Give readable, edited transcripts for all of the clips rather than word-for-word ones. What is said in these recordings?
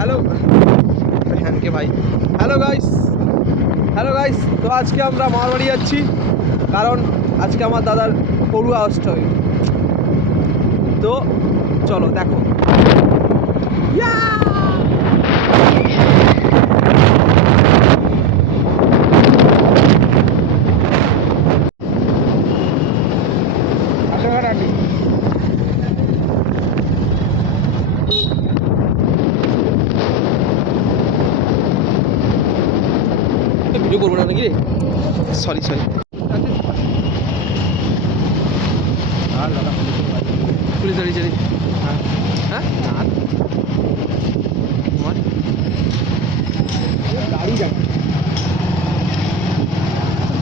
হ্যালো হ্যানকে ভাই। Hello guys, তো আজকে আমরা মামার বাড়ি যাচ্ছি, কারণ আজকে আমার দাদার পড়ুয়া অষ্টমী। তো চলো দেখো। ভিডিও করবো না নাকি রে? সরি পুলিশ গাড়ি চলি। হ্যাঁ গাড়ি যাবে,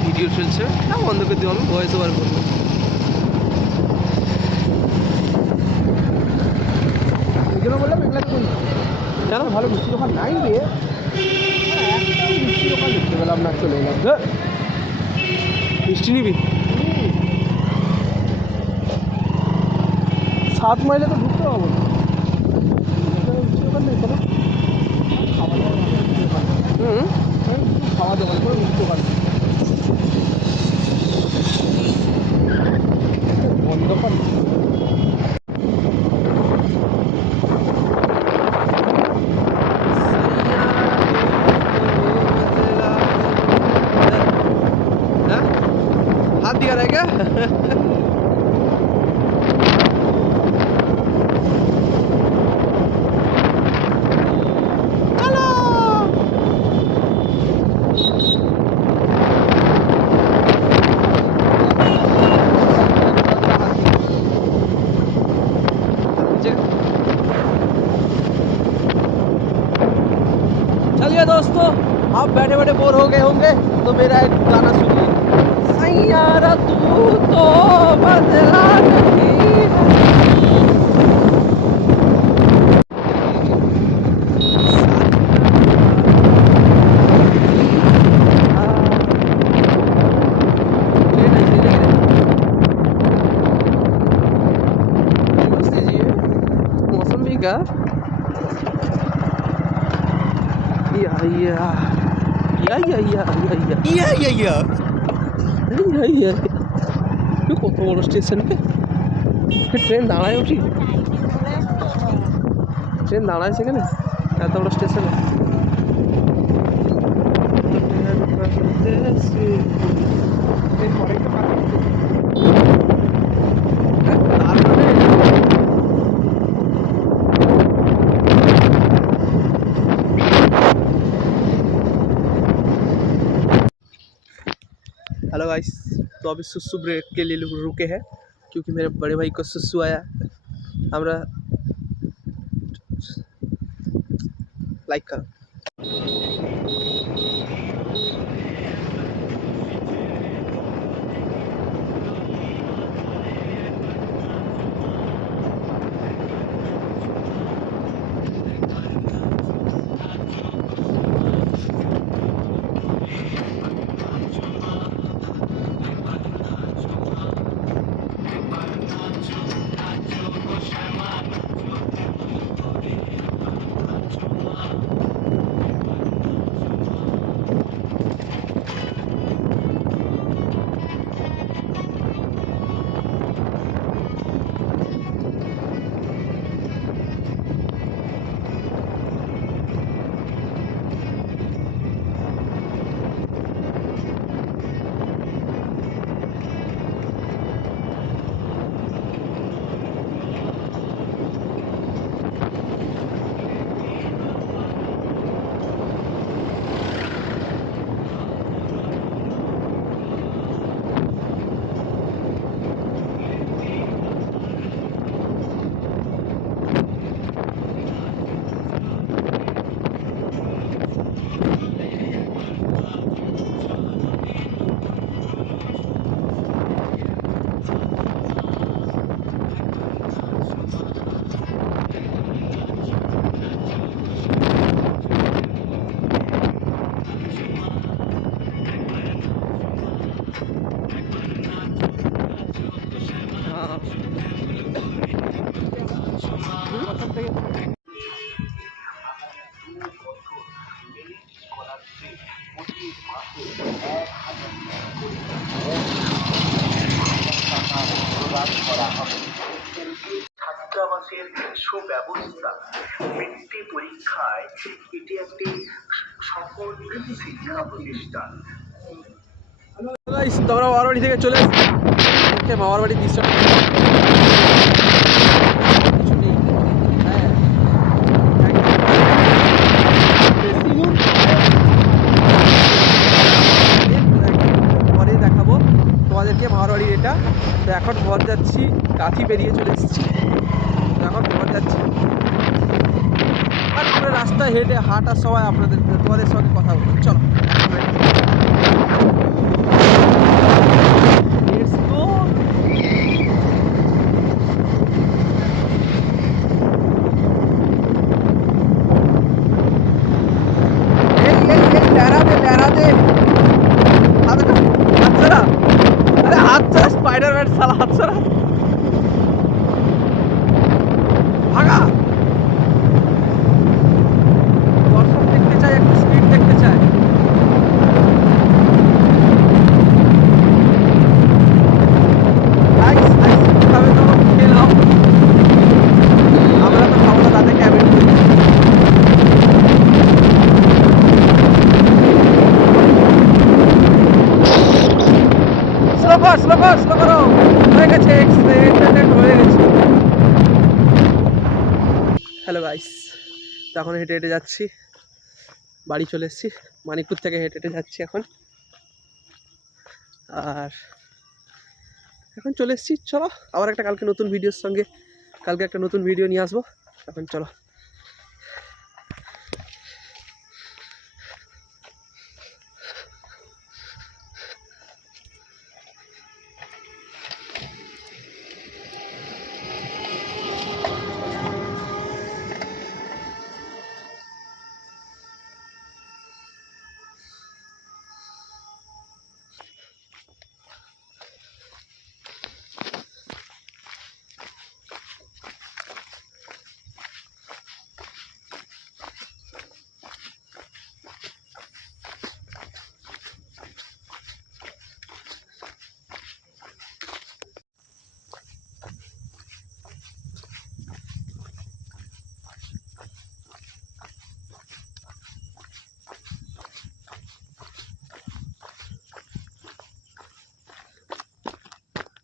ভিডিও চলছে না, বন্ধ করে দিব, আমি ভয়েস ওভার করবো। এই জন্য বললাম এগুলা তো জানো ভালো মিষ্টি দোকান নাই রে, একটাও মিষ্টি দোকান দেখতে পেলাম না, চলে এলাম। মিষ্টি নিবি? 7 মাইলে তো ঢুকতে পাবো না, মিষ্টি দোকান নেই কোনো, খাওয়া দোকান কোনো মিষ্টি দোকান বন্ধ দোকান। हाथ दिखा रहा है क्या? चलो चलिए दोस्तों, आप बैठे बैठे बोर हो गए होंगे तो मेरा एक गाना सुनिए। सैयारा तू तो बदला नहीं मौसम भी का কত বড় স্টেশন, ট্রেন দাঁড়ায়, উঠি ট্রেন দাঁড়ায় সেখানে, এত বড় স্টেশনে। हेलो गाइस, तो अभी सुसु ब्रेक के लिए रुके हैं क्योंकि मेरे बड़े भाई को सुसु आया। हमरा लाइक करो। যোগাযোগের সুব্যবস্থা, বৃত্তি পরীক্ষায় এটি একটি সফল শিক্ষা প্রতিষ্ঠান। গাইস তোমরা মামার বাড়ি থেকে চলে এসেছি। মামার বাড়ির দৃশ্য কিছু নেই। হ্যাঁ পরে দেখাবো তোমাদেরকে মামার বাড়ির এটা। তো এখন ঘর যাচ্ছি, কাঁথি বেরিয়ে চলে এসেছি। তো এখন ঘর যাচ্ছি আর পুরো রাস্তায় হেঁটে হাঁটার সময় তোমাদের সঙ্গে কথা বলবো। চলো Let's go. स्पाइडरमैन साला हाथ से भागा दर्शक देखते चाय एक स्पीड देखते चाय नाइस नाइस तबे तो खेलाओ আমরা তো খাবো না তাতে ক্যামেরা স্লো করো হয়ে গেছে এক্সিডেন্ট হয়ে গেছে। হ্যালো গাইস, তো এখন হেঁটে হেঁটে যাচ্ছি, বাড়ি চলে এসেছি। মানিকপুর থেকে হেঁটে হেঁটে যাচ্ছি এখন, আর এখন চলে এসেছি। চলো আবার একটা কালকে নতুন ভিডিওর সঙ্গে কালকে একটা নতুন ভিডিও নিয়ে আসবো। এখন চলো।